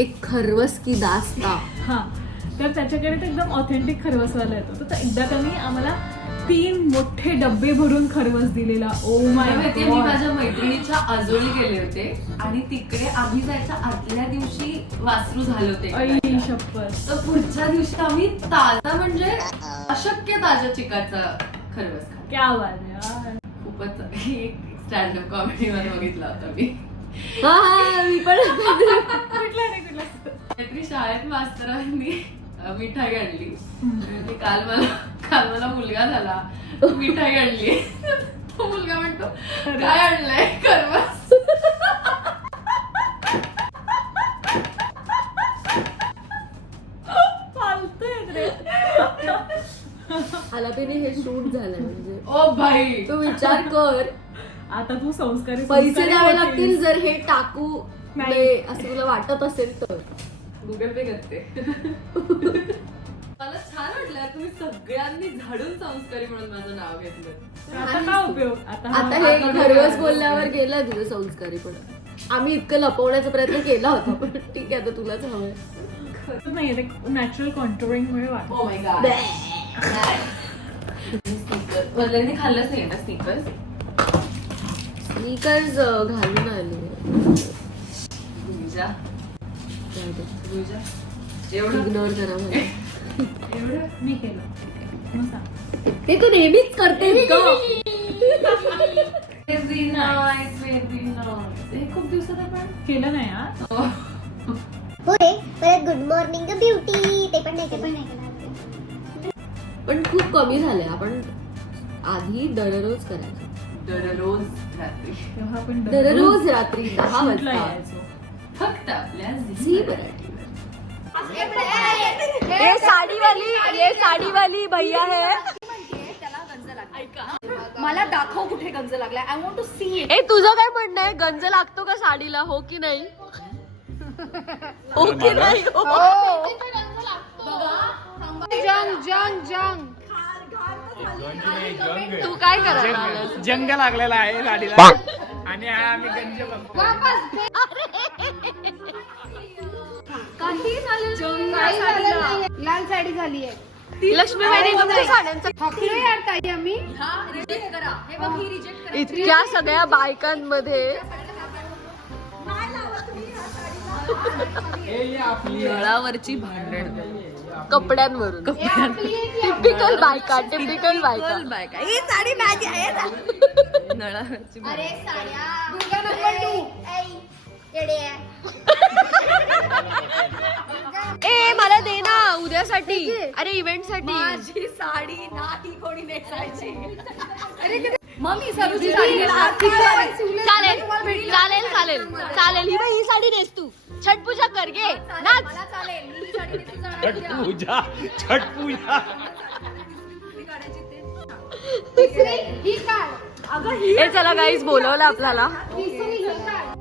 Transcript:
एक खरवस की दास्ता. हा, तर त्याच्याकडे तर एकदम ऑथेंटिक खरवसवाला येतो. तर एकदा त्यांनी आम्हाला 3 मोठे डब्बे भरून खरवस दिलेला. Oh my God. मी माझ्या मैत्रिणीच्या आजोळी गेले होते आणि तिकडे आम्ही जायच्या आदल्या दिवशी वासरू झाले होते. आई शपथ. तर पुढच्या दिवशी आम्ही ताजा म्हणजे अशक्य ताज्या चिकाचा खरवस खाल्ला. क्या बात आहे यार. खूपच एक स्टँडअप कॉमेडी मध्ये बघितला होता मी. हा मी पण. कुठला नाही कुठला. काहीतरी शाळेत मास्तरांनी मिठाई आणली. म्हणजे काल मला मुलगा झाला, मिठाई आणली. तो मुलगा म्हणतो काय आणलंय? खरवस. आलापीने हे शूट झालंय म्हणजे. ओ भाई, तू विचार कर, आता तू संस्कारी पैसे द्यावे लागतील जर हे टाकू नाही. दे असं तुला वाटत असेल तर. गुगल पे करते. मला छान वाटलं तुम्ही सगळ्यांनी झाडून संस्कारी म्हणून माझं नाव घेतलं. आता काय उपयोग. आता हे खरवस बोलल्यावर गेलं तुझं संस्कारी. पण आम्ही इतकं लपवण्याचा प्रयत्न केला होता, पण ठीक आहे आता तुलाच हवंय. नाही, नॅचरल कॉन्टोरिंग मुळे वाटत. Oh my God. वडिलांनी खाल्लंच नाही ना स्निकर्स. स्नीकर्स घालून आले. एवढं इग्नोर करा मला. एवढं मी केलं. मग सांग. ते तू नेहमीच करतेस ग. हे खूप दिवसात आपण केलं नाही यार. पुढे परत गुड मॉर्निंग द ब्युटी ते पण नाही केलं. पण खूप कमी झाले. आपण आधी दररोज करायचो. दररोज रात्री तेव्हा आपण दररोज रात्री 10 शूटला वाजता यायचो. फक्त आपल्या झी मराठीवर. ये साडी वाली भैया है. मला दाखव कुठे गंज लागलाय. I want to see it. ए तुझं काय म्हणणं आहे, गंज लागतो का साडीला? हो की नाही? हो की नाही? जंग जंग जंग. तू काय करायला आलास? जंग लागलेला आहे साडीला आणि हा आम्ही गंज बघतो. काही झालेलं नाही. लाल साडी झाली आहे. लक्ष्मीबाईने तुमच्या साड्यांचा थकलो यार ताई आम्ही. इतक्या सगळ्या बायकांमध्ये नळावरची भांडण कपड्यांवरून. टिपिकल बायका. ही साडी माझी आहे ना. नळावरची अरे साड्या दुर्गा नंबर 2 येडे आहे. ए मला दे ना उद्यासाठी. अरे इव्हेंट साठी. माझी साडी नाही कोणी नेसायची. मम्मी सरूची साडी चालेल चालेल चालेल चालेल. ही बाई ही साडी नेस तू. छट पूजा कर गे नाच. छठ पूजा ही काय हे चला गाईज बोलवलं आपल्याला. ही काय